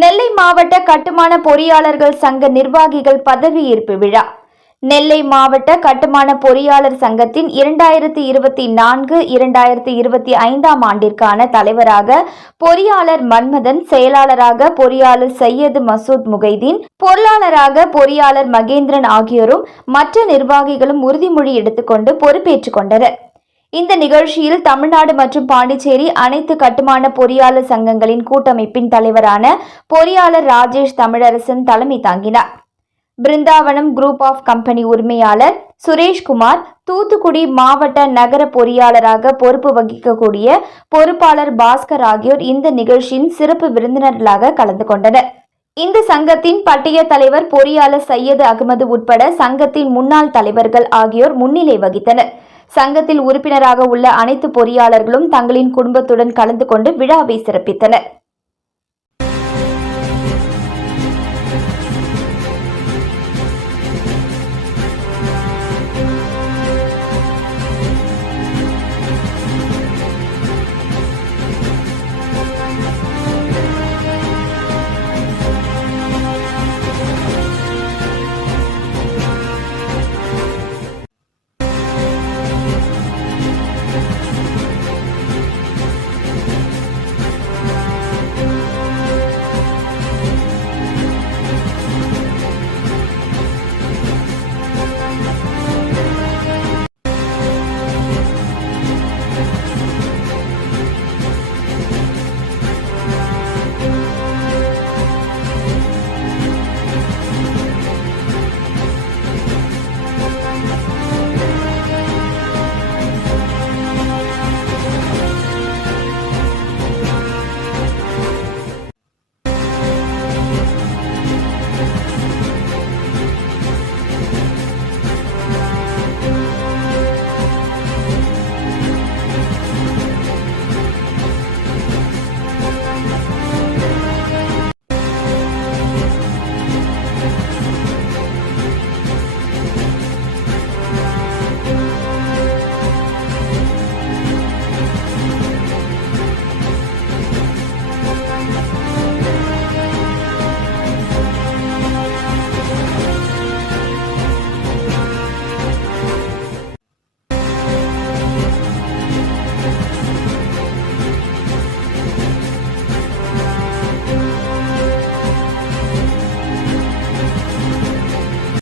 நெல்லை மாவட்ட கட்டுமான பொறியாளர்கள் சங்க நிர்வாகிகள் பதவியேற்பு விழா. நெல்லை மாவட்ட கட்டுமான பொறியாளர் சங்கத்தின் 2024-2025 ஆண்டிற்கான தலைவராக பொறியாளர் மன்மதன், செயலாளராக பொறியாளர் சையது மசூத் முகைதீன், பொருளாளராக பொறியாளர் மகேந்திரன் ஆகியோரும் மற்ற நிர்வாகிகளும் உறுதிமொழி எடுத்துக்கொண்டு பொறுப்பேற்றுக் கொண்டனர். இந்த நிகழ்ச்சியில் தமிழ்நாடு மற்றும் பாண்டிச்சேரி அனைத்து கட்டுமான பொறியாளர் சங்கங்களின் கூட்டமைப்பின் தலைவரான பொறியாளர் ராஜேஷ் தமிழரசன் தலைமை தாங்கினார். பிருந்தாவனம் குரூப் ஆஃப் கம்பெனி உரிமையாளர் சுரேஷ்குமார், தூத்துக்குடி மாவட்ட நகர பொறியாளராக பொறுப்பு வகிக்கக்கூடிய பொறுப்பாளர் பாஸ்கர் ஆகியோர் இந்த நிகழ்ச்சியின் சிறப்பு விருந்தினர்களாக கலந்து கொண்டனர். இந்த சங்கத்தின் பட்டிய தலைவர் பொறியாளர் சையது அகமது உட்பட சங்கத்தின் முன்னாள் தலைவர்கள் ஆகியோர் முன்னிலை வகித்தனர். சங்கத்தில் உறுப்பினராக உள்ள அனைத்து பொறியாளர்களும் தங்களின் குடும்பத்துடன் கலந்து கொண்டு விழாவை சிறப்பித்தனர்.